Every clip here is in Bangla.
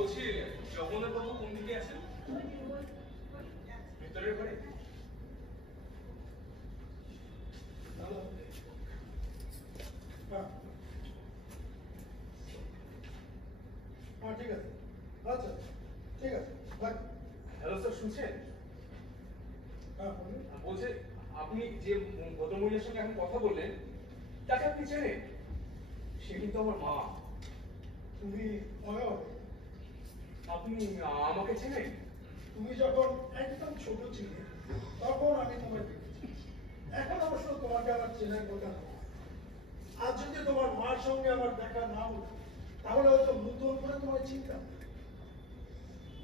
বলছি জগন্নাথ বাবু কোন দিকে আছেন? ভেতরের ঘরে? ঠিক আছে, আচ্ছা ঠিক আছে। হ্যালো স্যার, শুনছেন? বলছে আপনি যে ভদ্রমহিলার সঙ্গে এখন কথা বললেন তাকে আপনি চেনেন? সে কিন্তু আমার মা। তুমি আপনি আমাকে চেনেন? তুমি যখন একদম ছোট ছিলে তখন আমি তোমায় দেখেছি। এখন অবশ্য তোমাকে আমার চেনার কথা না। আজ যদি তোমার মার সঙ্গে আমার দেখা না হতো তাহলে হয়তো নতুন করে তোমায় চিনতাম।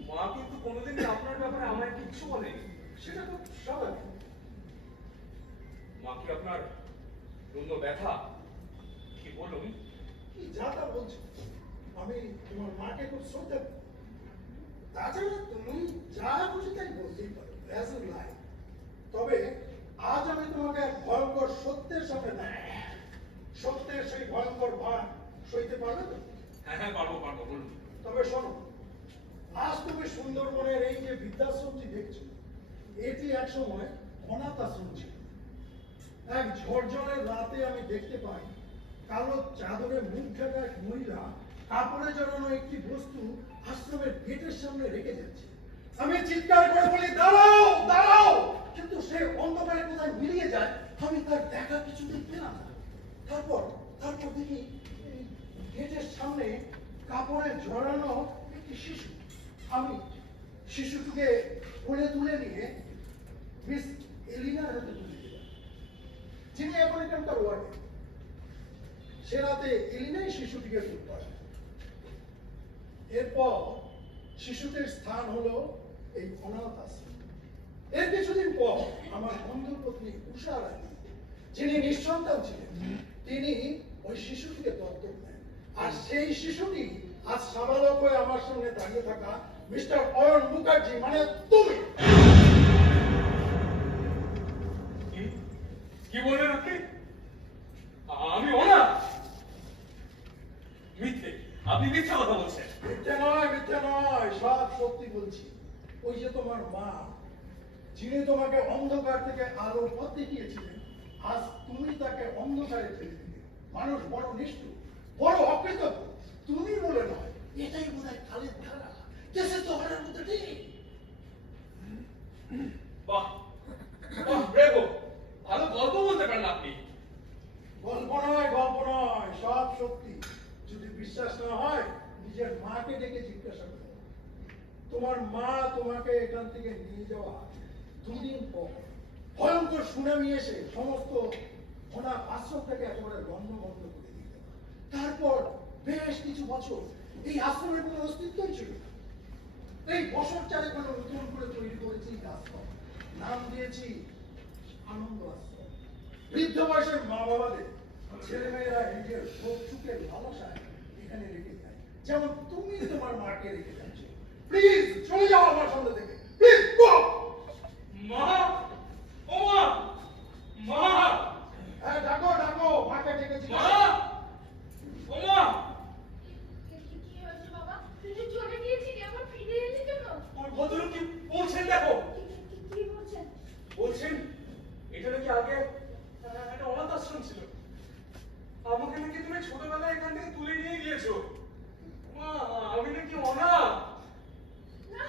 মা কিন্তু কোনোদিনই আপনার ব্যাপারে আমায় কিচ্ছু বলেনি। সেটা তো স্বাভাবিক। মা কি আপনার জন্য ব্যথা? কি বলুন? কি যা তা বলছো? আমি তোমার মাকে খুব শ্রদ্ধা করি। তাছাড়া তুমি যা খুশি তাই বলতেই পারো, as you like। তবে আজ আমি তোমাকে এক ভয়ঙ্কর সত্যের সামনে দাঁড়াই। সত্যের সেই ভয়ঙ্কর ভার সইতে পারবে তো? হ্যাঁ পারবো বলুন। তবে শোনো, আজ তুমি সুন্দরবনের এই যে বৃদ্ধাশ্রমটি দেখছো, এটি এক সময় অনাথ আশ্রম ছিল। এক ঝড়ঝড়ের রাতে আমি দেখতে পাই কালো চাদরে মুখ ঢাকা এক মহিলা কাপড়ে জড়ানো একটি বস্তু আশ্রমের গেটের সামনে রেখে যাচ্ছে। আমি চিৎকার করে বলি, দাঁড়াও দাঁড়াও, কিন্তু সে অন্ধকারে কোথায় মিলিয়ে যায়। আমি তার দেখা কিছুতেই পেলাম না। তারপর দেখি গেটের সামনে কাপড়ে জড়ানো একটি শিশু। আমি শিশুটিকে কোলে তুলে নিয়ে মিস এলিনার হাতে তুলে দিলাম, যিনি এখন এখানকার ওয়ার্ডে। সে রাতে এলিনাই শিশুটিকে তুলতে পারে। এরপর শিশুটির স্থান হলো এই অনাথ আশ্রম। এর কিছুদিন পর আমার বন্ধুর পত্নী উষা রানী, যিনি নিঃসন্তান ছিলেন, তিনি ওই শিশুটিকে দত্তক নেন। আর সেই শিশুটি আজ সাবালক হয়ে আমার সামনে দাঁড়িয়ে থাকা মিস্টার অয়ন মুখার্জি, মানে তুমি। কি বললেন আপনি? আমি অনাথ? মিথ্যে, আপনি মিথ্যা কথা বলছেন। মিথ্যে নয়, সব সত্যি বলছি। ওই যে তোমার মা, যিনি তোমাকে অন্ধকার থেকে আলো পথ দেখিয়েছিলেন, আজ তুমি তাকে অন্ধকারে ফেলে দিলে। মানুষ বড় নিষ্ঠুর, বড় অকৃতজ্ঞ। তুমি বলে নয়, এটাই বোধ হয় কালের ধারা। দেশে তো হারার মতো নেই। বাহ বাহ, ব্রেভো, ভালো গল্প বলতে পারেন আপনি। গল্প নয়, সব সত্যি। যদি বিশ্বাস না হয় নিজের মাকে ডেকে জিজ্ঞাসা করো। তোমার মা তোমাকে এখান থেকে নিয়ে যাওয়া দুদিন পর ভয়ঙ্কর সুনামি এসে সমস্ত অনাথ আশ্রমটাকে একেবারে রন্ধবন্ধ করে দিয়ে গেল। তারপর বেশ কিছু বছর এই আশ্রমের কোনো অস্তিত্বই ছিল না। এই বছর চারে কোনো নতুন করে তৈরি করেছি এই আশ্রম, নাম দিয়েছি আনন্দ আশ্রম। বৃদ্ধ বয়সের মা বাবাদের ছেলেমেয়েরা নিজের শোক সুখের লালসায় এখানে রেখে যায়, যেমন তুমি তোমার মাকে রেখে যাচ্ছ। প্লিজ চলে যাও আমার সামনে থেকে, প্লিজ গো। মা, ও মা, মা, হ্যাঁ ডাকো মাকে ডেকেছি। মা, ও মা। কি হয়েছে বাবা? তুই যে চলে গিয়েছিলি, আবার ফিরে এলি কেন? ওই ভদ্রলোক কি বলছেন দেখো। কি বলছেন? বলছেন এটা নাকি আগে একটা অনাথ আশ্রম ছিল। আমাকে নাকি তুমি ছোটবেলায় এখান থেকে তুলে নিয়ে গিয়েছো। মা, আমি নাকি অনাথ। না,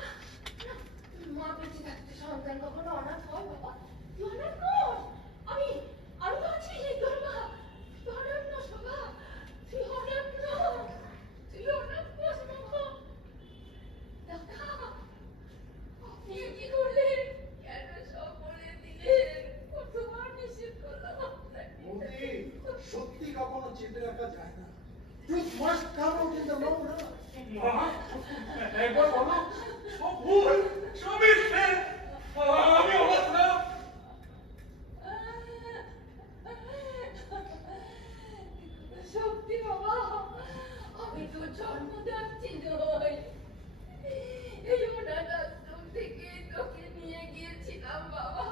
মা বেঁচে থাকতে সন্তান কখনো অনাথ হয় বাবা? তুই অনাথ নস। আমি তো আছি, তোর মা। তুই অনাথ নস বাবা, তুই অনাথ নস বাবা। দাদা, আপনি কি করলেন? কেন সব বলে দিলেন? কতবার নিষেধ করলাম আপনাকে। মোদি, সত্যি কখনো চেপে রাখা যায় না। Truth must come out in the long run. মা, একবার বলো, সব ভুল, সব মিথ্যে। আমি অনাথ না। সত্যি বাবা, আমি তো জন্মদাত্রী নই। এই অনাথ আশ্রম থেকে তোকে নিয়ে গিয়েছিলাম বাবা,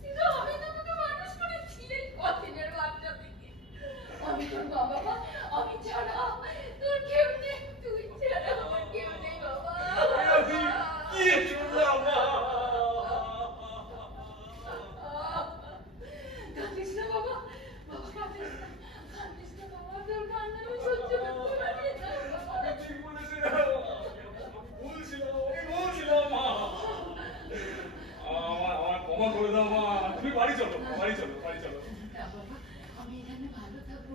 কিন্তু আমি তো তোকে মানুষ করেছিলেন কদিনের বাচ্চা থেকে। আমি তোর মা বাবা, আমি ছাড়া তোর কেউ নেই, তুই ছাড়া আমার কেউ নেই বাবা। বাড়ি চলো, বাড়ি চলো, বাড়ি চলো। না বাবা, আমি এখানে ভালো থাকবো।